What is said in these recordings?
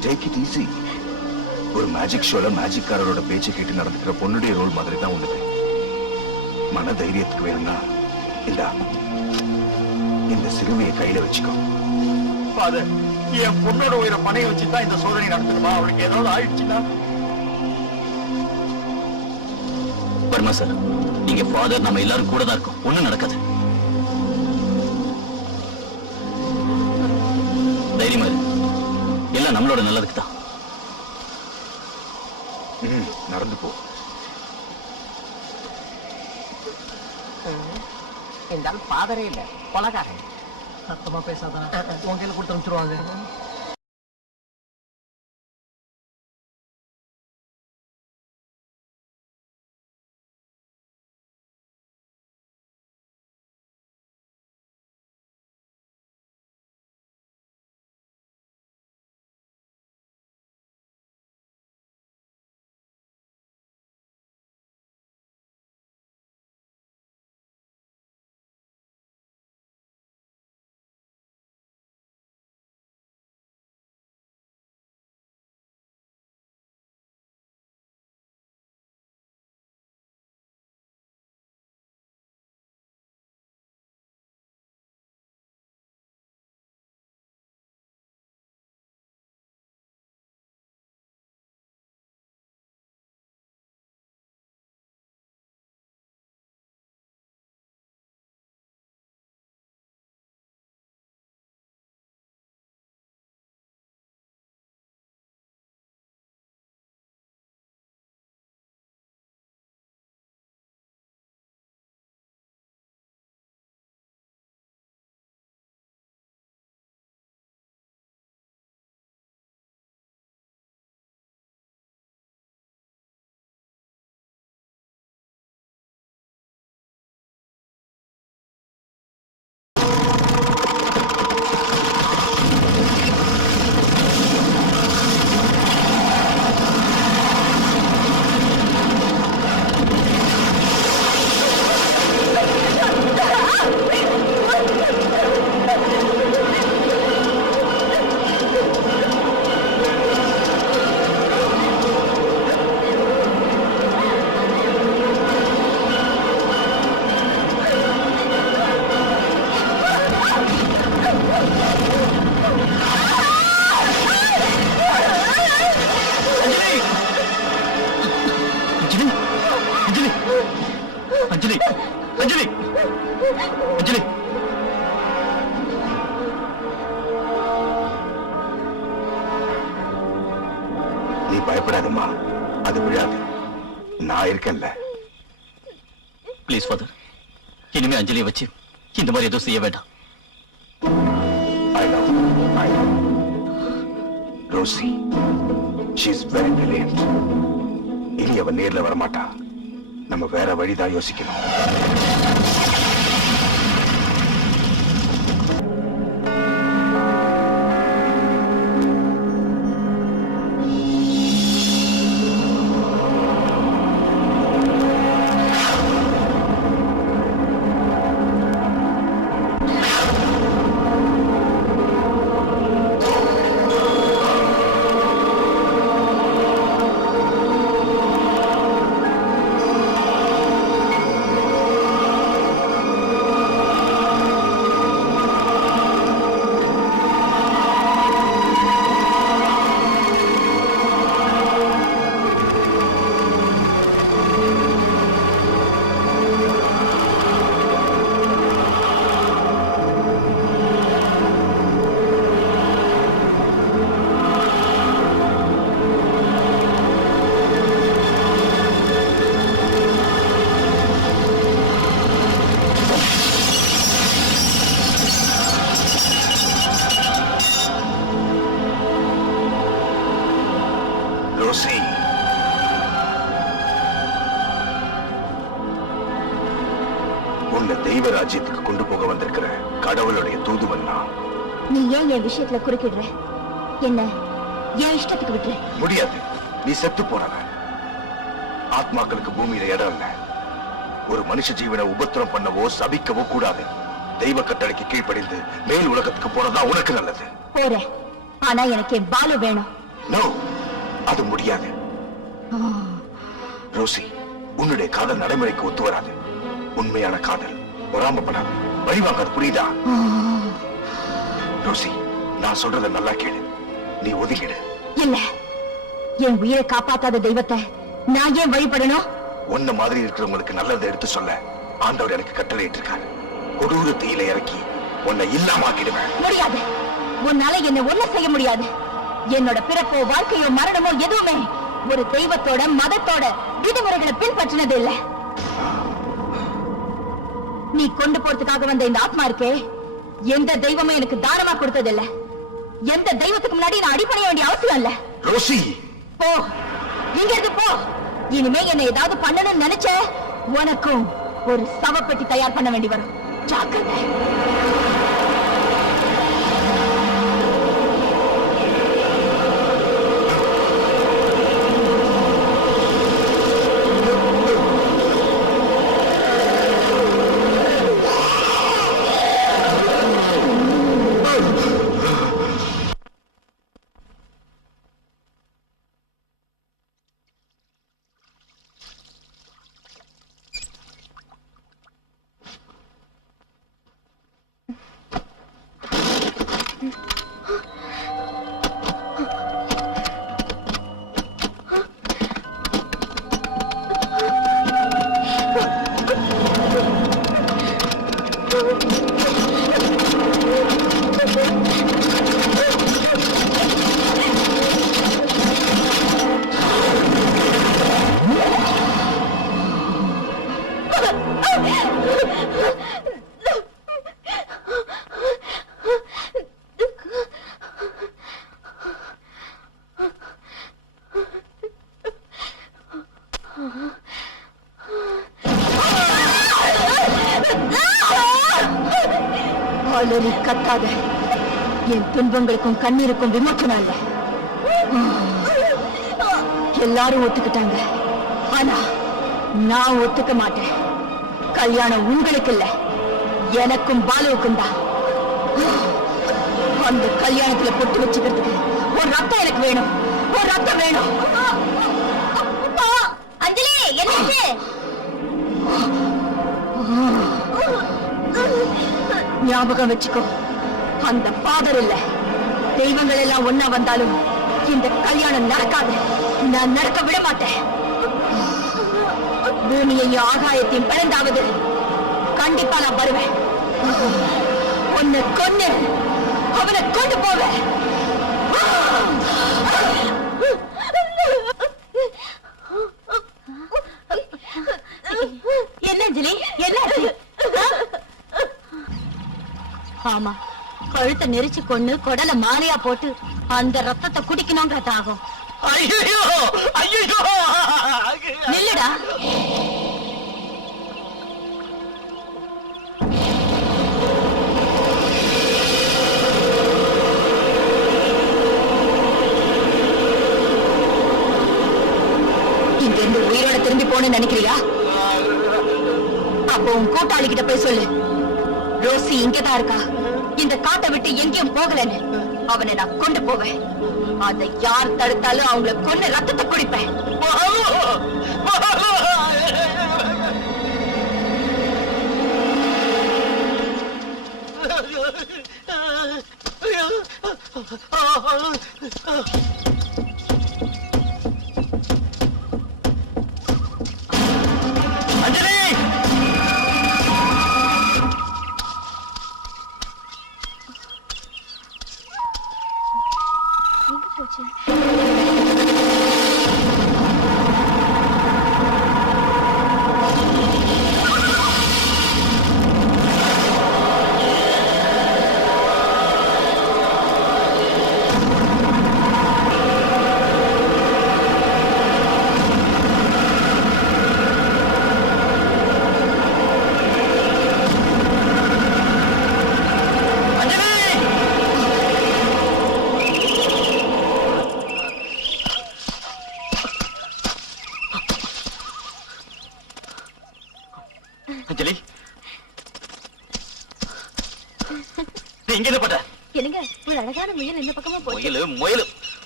Take it easy. ஒரு magic ஷோல மேஜிக்காரரோட பேச்சை கேட்டு நடந்துக்கிற பொண்ணுடைய ரோல் மாதிரி தான் உனக்கு. மன தைரியத்துக்கு வேணும்னா இந்த சிறுமியை கையில வச்சுக்கோ. ஃபாதர், என் பொண்ணோட உயிரை பணைய வச்சுதான் இந்த சோதனை நடத்தணுமா? அவளுக்கு ஏதாவது ஆயிடுச்சுன்னா? பர்மா சார், நீங்க ஃபாதர் நம்ம எல்லாரும் கூட தான் இருக்கோம். ஒண்ணும் நடக்காது. தைரியமா இருக்கு. எல்லாம் நம்மளோட நல்லதுக்கு தான். நடந்து போ. இந்த ஆள் ஃபாதரே இல்ல, கொலகாரன். சத்தமா பேசாதான் உன் கையில கொடுத்து அனுப்பிச்சிருவாங்க. அஞ்சலி, அஞ்சலி, அஞ்சலி. நீ பயப்படாதம்மா, அது விழாது. நான் இருக்கேன்ல. ப்ளீஸ் ஃபாதர், இனிமே அஞ்சலியை வச்சு இந்த மாதிரி எதுவும் செய்ய வேண்டாம். I love Rosie. She's very brilliant. இனி அவன் நேர்ல வரமாட்டா. நம்ம வேற வழிதான் யோசிக்கணும். உன்னை தெய்வ ராஜ்யத்துக்கு கொண்டு போக வந்திருக்கிற கடவுளுடைய தூதுவன் நான். நீ ஏன் என் விஷயத்துல குறுக்கிடுற? என்ன என் இஷ்டத்துக்கு விட்டுற? முடியாது. நீ செத்து போறவன். ஆத்மாக்களுக்கு பூமியில இடம் இல்ல. ஒரு மனுஷ ஜீவனை உபத்திரம் பண்ணவோ சபிக்கவோ கூடாது. தெய்வ கட்டளைக்கு கீழ்ப்படிந்து மேல் உலகத்துக்கு போறதா உனக்கு நல்லது. போறேன், ஆனா எனக்கு என் பாலு வேணும். நோ, அது முடியாது. ரோசி, உன்னுடைய காதல் நடைமுறைக்கு ஒத்து வராது. உண்மையான காதல் பொறாமப்படாது, வழிவாங்காது, புரியுதா? ரோசி, நான் சொல்றத நல்லா கேளு. நீ ஒதுக்கிடு. இல்ல, என் உயிரை காப்பாத்தாத தெய்வத்தை நான் ஏன் வழிபடணும்? உன்ன மாதிரி இருக்கிறவங்களுக்கு நல்லதை எடுத்து சொல்ல ஆண்டவர் எனக்கு கட்டளையிட்டு இருக்காரு. கொடூர தீயில இறக்கி உன்னை இல்லாம ஆக்கிடுவேன். முடியாது, உன்னால என்ன ஒண்ணு செய்ய முடியாது. என்னோட பிறப்போ வாழ்க்கையோ மரணமோ எதுவுமே ஒரு தெய்வத்தோட மதத்தோட விதிமுறைகளை பின்பற்றினது இல்ல. நீ கொண்டு போறதுக்காக வந்த இந்த ஆத்மா இருக்கே, எந்த தெய்வமும் எனக்கு தானமா கொடுத்தது இல்ல. எந்த தெய்வத்துக்கு முன்னாடி நான் அடிபணிய வேண்டிய அவசியம் இல்ல. ரோசி, போ, இங்க இருந்து போ. இனிமே என்ன ஏதாவது பண்ணணும்னு நினைச்ச உனக்கும் ஒரு சவப்பெட்டி தயார் பண்ண வேண்டி வரும். ஜாக்கிரதை. அலறி கத்தாத. என் துன்பங்களுக்கும் கண்ணீருக்கும் விமோச்சனம் இல்ல. எல்லாரும் ஒத்துக்கிட்டாங்க, ஆனா நான் ஒத்துக்க மாட்டேன். கல்யாணம் உங்களுக்கு இல்ல, எனக்கும் பாலுவுக்கும் தான். அந்த கல்யாணத்துல பொட்டு வச்சுக்கிறதுக்கு ஒரு ரத்தம் எனக்கு வேணும், ஒரு ரத்தம் வேணும். அஞ்சலி, என்னாச்சு? ஞாபகம் வச்சுக்கோ, அந்த ஃபாதர் இல்ல, தெய்வங்கள் எல்லாம் ஒன்னா வந்தாலும் இந்த கல்யாணம் நடக்காது. நான் நடக்க விட மாட்டேன். பூமியையும் ஆகாயத்தையும் பிளந்தாவது கண்டிப்பா நான் வருவேன். உன்னை கொன்னு அவனை கொண்டு போவேன். என்ன அஞ்சலி, என்ன? ஆமா, கழுத்தை நெரிச்சு கொண்டு குடல மாலையா போட்டு அந்த ரத்தத்தை குடிக்கணுங்கிற தாகம். நில்லுடா. இங்க இருந்து உயிரோட திரும்பி போன நினைக்கிறியா? அப்போ உன் கூட்டாளி கிட்ட போய் சொல்லு, ரோசி இங்கதான் இருக்கா, இந்த காட்டை விட்டு எங்கேயும் போகலன்னு. அவனை நான் கொண்டு போவேன். அதை யார் தடுத்தாலும் அவங்களை கொண்டு ரத்தத்தை குடிப்பேன். அஞ்சலி, நீ இங்க என்ன பண்ற? என்னங்க, ஒரு அழகான முயல் இந்த பக்கமா போச்சு. முயலு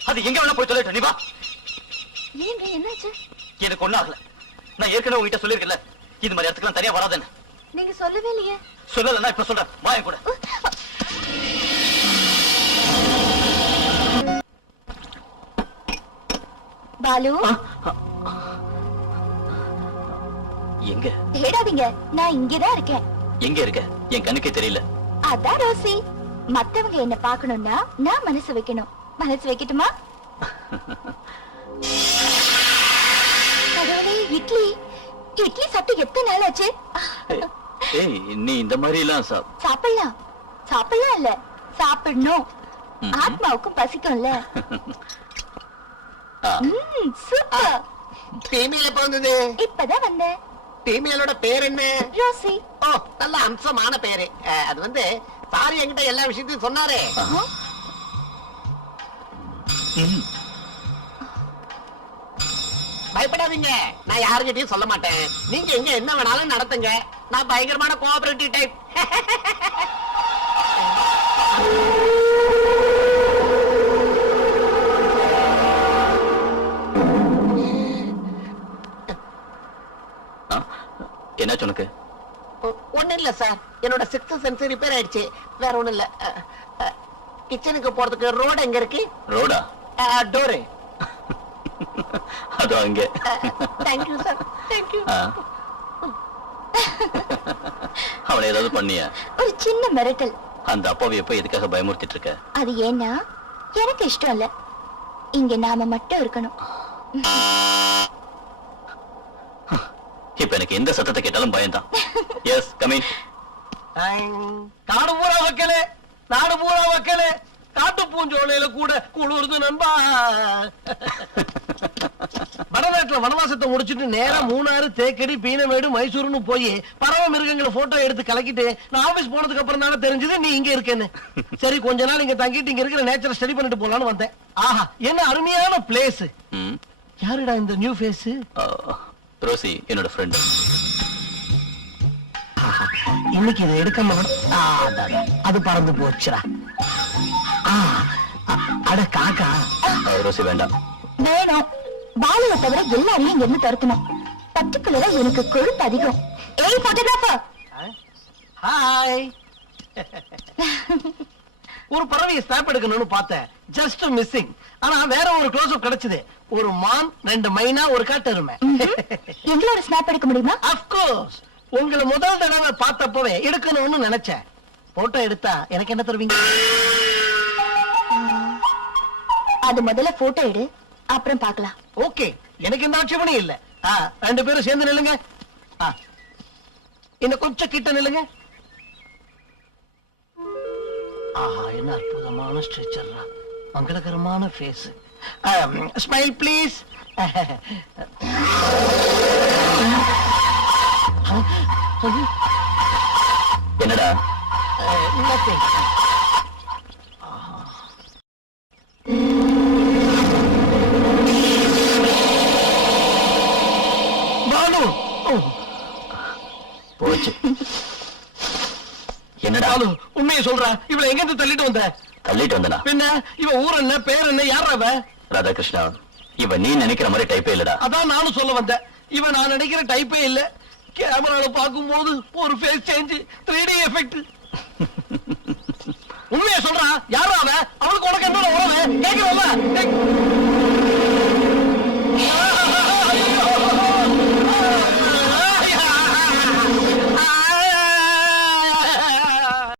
அது எங்க வேணா போய் சொல்லிட்டு நீ வா. ஏங்க என்னாச்சு? எனக்கு ஒண்ணும் ஆகல. நான் ஏற்கனவே உங்ககிட்ட சொல்லிருக்கல இந்த மாதிரி இடத்துக்குலாம் தனியா வராதுன்னு. நீங்க சொல்லவே இல்லையே. சொல்லலன்னா இப்ப சொல்றேன், வா என் கூட. பாலு எங்க தேடாதீங்க, நான் இங்கதான் இருக்கேன். எங்க இருக்க? என் கண்ணுக்கே தெரியல. அதான் ரோசி, மத்தவங்க என்ன பார்க்கணும்னா நான் மனசு வைக்கணும். மனசு வைக்கட்டுமா? கடவுளே, இட்லி இட்லி சாப்பிட்டு எத்தனை நாள் ஆச்சு? ஏய், நீ இந்த மாதிரி எல்லாம் சாப்பிடலாம். சாப்பிடலாம் இல்ல, சாப்பிடணும். ஆத்மாவுக்கும் பசிக்கும்ல. சூப்பர். ஃபீமேல் எப்ப வந்தது? இப்பதான் வந்தேன். ஃபீமேலோட பேர் என்ன? ரோசி. ஓ, நல்ல அம்சமான பேரு. அது வந்து சாரி என்கிட்ட எல்லா விஷயத்தையும் சொன்னாரே. பயப்படாதீங்க, நான் யாருக்கிட்டையும் சொல்ல மாட்டேன். நீங்க எங்க என்ன வேணாலும் நடத்துங்க. நான் பயங்கரமான கோஆபரேட்டிவ் டைப். என்ன உனக்கு? ஒண்ணு இல்ல சார், என்னோட 6th சென்ஸ் ரிப்பேர் ஆயிடுச்சு. வேற ஒண்ணு இல்ல. கிச்சனுக்கு போறதுக்கு ரோடு எங்க இருக்கு? ரோடா? டோரு. அதோ அங்க. Thank you sir, thank you. அவளை ஏதாவது பண்ணியா? ஒரு சின்ன மிரட்டல். அந்த அப்பாவை எப்ப எதுக்காக பயமுறுத்திட்டு இருக்க? அது ஏன்னா எனக்கு இஷ்டம் இல்ல, இங்க நாம மட்டும் இருக்கணும். இப்ப எனக்கு எந்த சத்தத்தை கேட்டாலும் பயம்தான். S, come in. காடு பூரா வைக்கலே, நாடு பூரா வைக்கலே, காட்டு பூஞ்சோலையில கூட குளிர்ந்து நண்பா. வடநாட்டுல வனவாசத்தை முடிச்சிட்டு நேரா மூணாறு, தேக்கடி, பீனமேடு, மைசூர்னு போய் பறவை மிருகங்களை போட்டோ எடுத்து கலக்கிட்டு நான் ஆபீஸ் போனதுக்கு அப்புறம் தானே தெரிஞ்சது நீ இங்க இருக்கேன்னு. சரி, கொஞ்ச நாள் இங்க தங்கிட்டு இங்க இருக்கிற நேச்சரை ஸ்டடி பண்ணிட்டு போலான்னு வந்தேன். ஆஹா, என்ன அருமையான பிளேஸ். யாருடா இந்த நியூ ஃபேஸ்? ரோசி, என்னோட ஃப்ரெண்ட். இன்னைக்கு இதை எடுக்காம அது பறந்து போச்சுடா. அட காக்கா. ரோசி வேண்டாம். வேணும். பாலுவை தவிர எல்லாரையும் இங்க இருந்து துரத்தணும். பர்டிகுலரா எனக்கு கொழுப்பு அதிகம். ஏய் போட்டோகிராஃபர். ஹாய். ஒரு பறவையை ஸ்னாப் எடுக்கணும்னு பார்த்தேன், ஜஸ்ட் மிஸ்ஸிங். ஆனா வேற ஒரு க்ளோஸ் அப் கிடைச்சது. ஒரு மான், 2 மைனா, ஒரு காட்டெருமை. எங்களோட ஸ்னாப் எடுக்க முடியுமா? Of course. உங்களை முதல் தடவை பார்த்தப்பவே எடுக்கணும்னு நினைச்சேன். போட்டோ எடுத்தா எனக்கு என்ன தருவீங்க? அது முதல்ல போட்டோ எடு, அப்புறம் பார்க்கலாம். ஓகே, எனக்கு எந்த ஆட்சேபனையும் இல்ல. 2 பேரும் சேர்ந்து நில்லுங்க. இன்னும் கொஞ்சம் கிட்ட நில்லுங்க. ஆஹா, என்ன அற்புதமான ஸ்ட்ரெச்சர்ரா, மங்களகரமான ஃபேஸ். Smile please. என்னடா? Nothing. பாலு. போச்சு. என்னடா? பாலு, உண்மையை சொல்றா, இவளை எங்க இருந்து தள்ளிட்டு வந்த? தள்ளிட்டு வந்தனா? பின்ன இவ ஊர் என்ன, பேர் என்ன, யாரா அவ? ராதாகிருஷ்ணா, இவ நீ நினைக்கிற மாதிரி டைப்பே இல்லடா. அதான் நானும் சொல்ல வந்தேன். இவன் நான் நினைக்கிற டைப்பே இல்ல. கேமரால பாக்கும்போது ஒரு ஃபேஸ் சேஞ்ச், 3D எஃபெக்ட். உண்மையை சொல்றா, யாரா அவ? அவளுக்கு உனக்கு என்னோட உறவு கேக்குறவ?